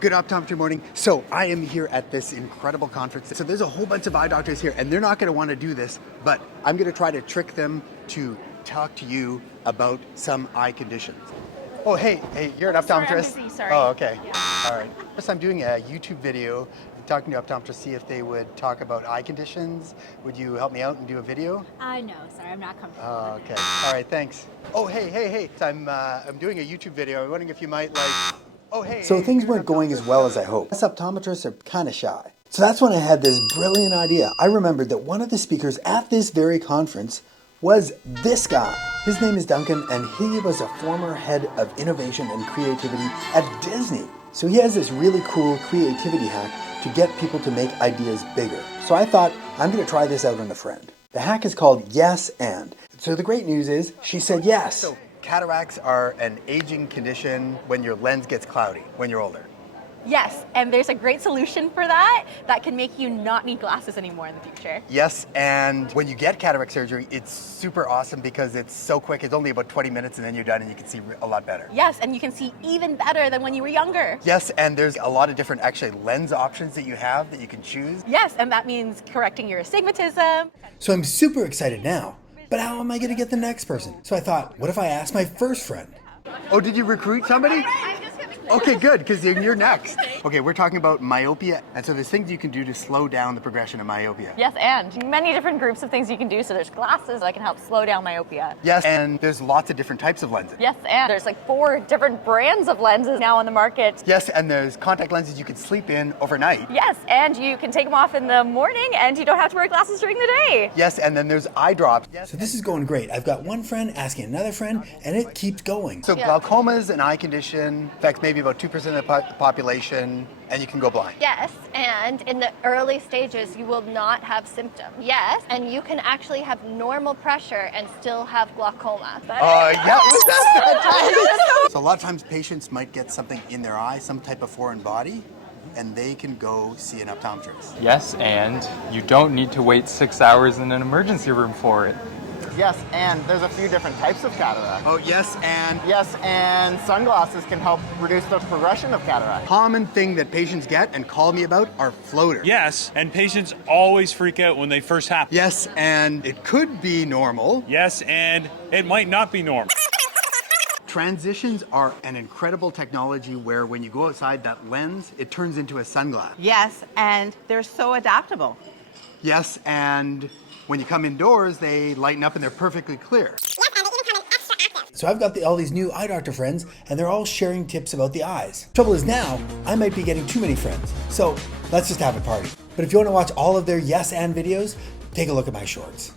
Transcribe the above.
Good optometry morning. So I am here at this incredible conference. So there's a whole bunch of eye doctors here and they're not going to want to do this, but I'm going to try to trick them to talk to you about some eye conditions. Oh, hey, you're an optometrist? Sorry, I'm busy, sorry. Oh, okay. Yeah. All right. First, I'm doing a YouTube video talking to optometrists, see if they would talk about eye conditions. Would you help me out and do a video? No, sorry, I'm not comfortable. Oh, okay. All right, thanks. Oh, hey. So I'm doing a YouTube video. I'm wondering if you might like... Oh, hey. So things weren't going as well as I hoped. Us optometrists are kind of shy. So that's when I had this brilliant idea. I remembered that one of the speakers at this very conference was this guy. His name is Duncan, and he was a former head of innovation and creativity at Disney. So he has this really cool creativity hack to get people to make ideas bigger. So I thought, I'm going to try this out on a friend. The hack is called Yes and. So the great news is, she said yes. So cataracts are an aging condition when your lens gets cloudy, when you're older. Yes, and there's a great solution for that can make you not need glasses anymore in the future. Yes, and when you get cataract surgery, it's super awesome because it's so quick. It's only about 20 minutes and then you're done and you can see a lot better. Yes, and you can see even better than when you were younger. Yes, and there's a lot of different actually lens options that you have that you can choose. Yes, and that means correcting your astigmatism. So I'm super excited now, but how am I going to get the next person? So I thought, what if I asked my first friend? Oh, did you recruit somebody? Okay, good, because you're next. Okay, we're talking about myopia, and so there's things you can do to slow down the progression of myopia. Yes, and many different groups of things you can do. So there's glasses that can help slow down myopia. Yes, and there's lots of different types of lenses. Yes, and there's like 4 different brands of lenses now on the market. Yes, and there's contact lenses you can sleep in overnight. Yes, and you can take them off in the morning and you don't have to wear glasses during the day. Yes, and then there's eye drops. Yes. So this is going great. I've got one friend asking another friend, and it keeps going. So glaucoma is an eye condition, affects maybe about 2% of the population, and you can go blind. Yes, and in the early stages, you will not have symptoms. Yes, and you can actually have normal pressure and still have glaucoma. Yeah, that's fantastic. So a lot of times patients might get something in their eye, some type of foreign body, and they can go see an optometrist. Yes, and you don't need to wait 6 hours in an emergency room for it. Yes, and there's a few different types of cataract. Oh, yes, and Yes, and sunglasses can help reduce the progression of cataract. common thing that patients get and call me about are floaters. Yes, and patients always freak out when they first happen. Yes, and it could be normal. Yes, and it might not be normal. Transitions are an incredible technology where when you go outside, that lens, it turns into a sunglass. Yes, and they're so adaptable. Yes, and when you come indoors, they lighten up and they're perfectly clear. So I've got all these new eye doctor friends, and they're all sharing tips about the eyes. Trouble is now, I might be getting too many friends. So let's just have a party. But if you want to watch all of their yes and videos, take a look at my shorts.